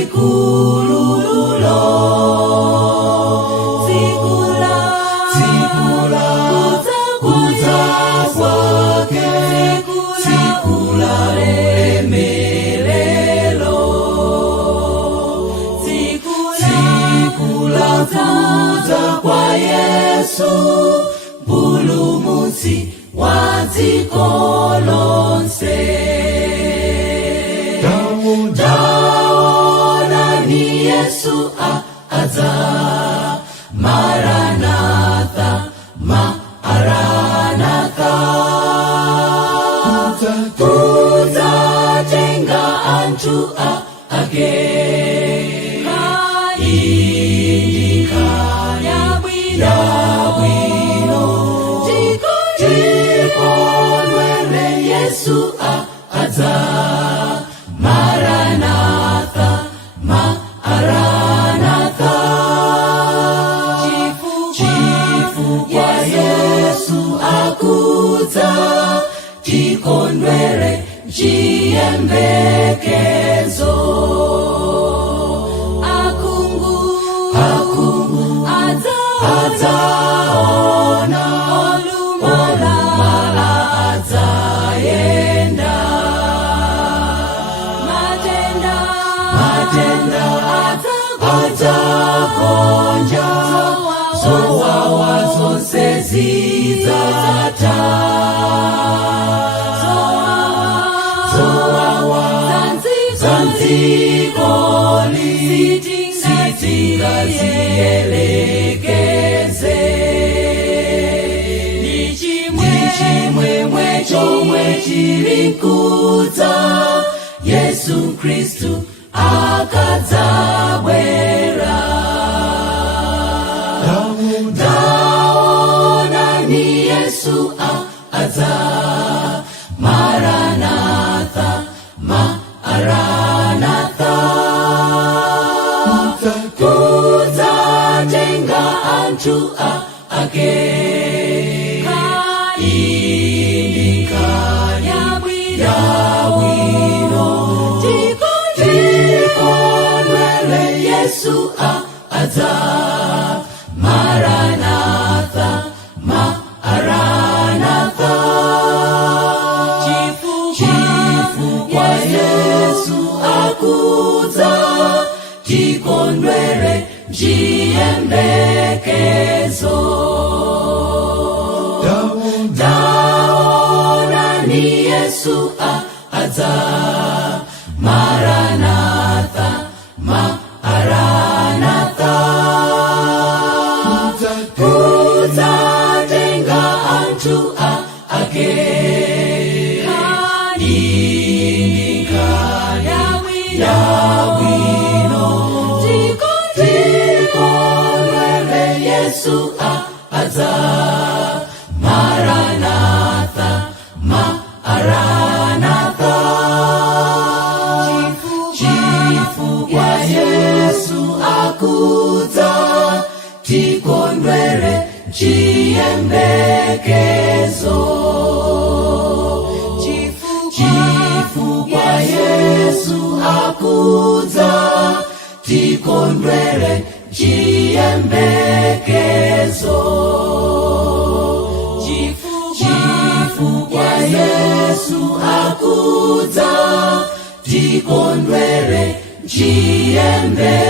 chikululo Sikula Kuza kwake Sikula ulemerero Sikula kuza kwa Yesu Mpulumutsi wa dziko lonse Taona ni Yesu aza Maranatha Maranatha Kuzatenga anthu ake yabwino tikondwele Yesu aza Maranatha Maranatha chifukwa Yesu akuza tikondwele chiyembekezo akungu adzaona olumala adzayenda matenda adzagonja zowawa zonse zidzatha zanzikoli sitingaziyelekeze nichimwemwe chomwe chilinkuza Yesu Kristu akadzabwera Taona ni Yesu aza Maranatha Maranatha Kuzatenga anthu ake yabwino tikondwele Yesu aza Maranatha Maranatha chifukwa Yesu akuza tikondwele chiyembekezo Taona ni Yesu aza Maranatha Maranatha kuzatenga anthu ake yabwino tikondwele Yesu aza Maranatha Maranatha chifukwa Yesu akuza tikondwele chiyembekezo chifukwa Yesu akuza tikondwele chiyembekezo chifukwa Yesu akuza tikondwele chiyembekezo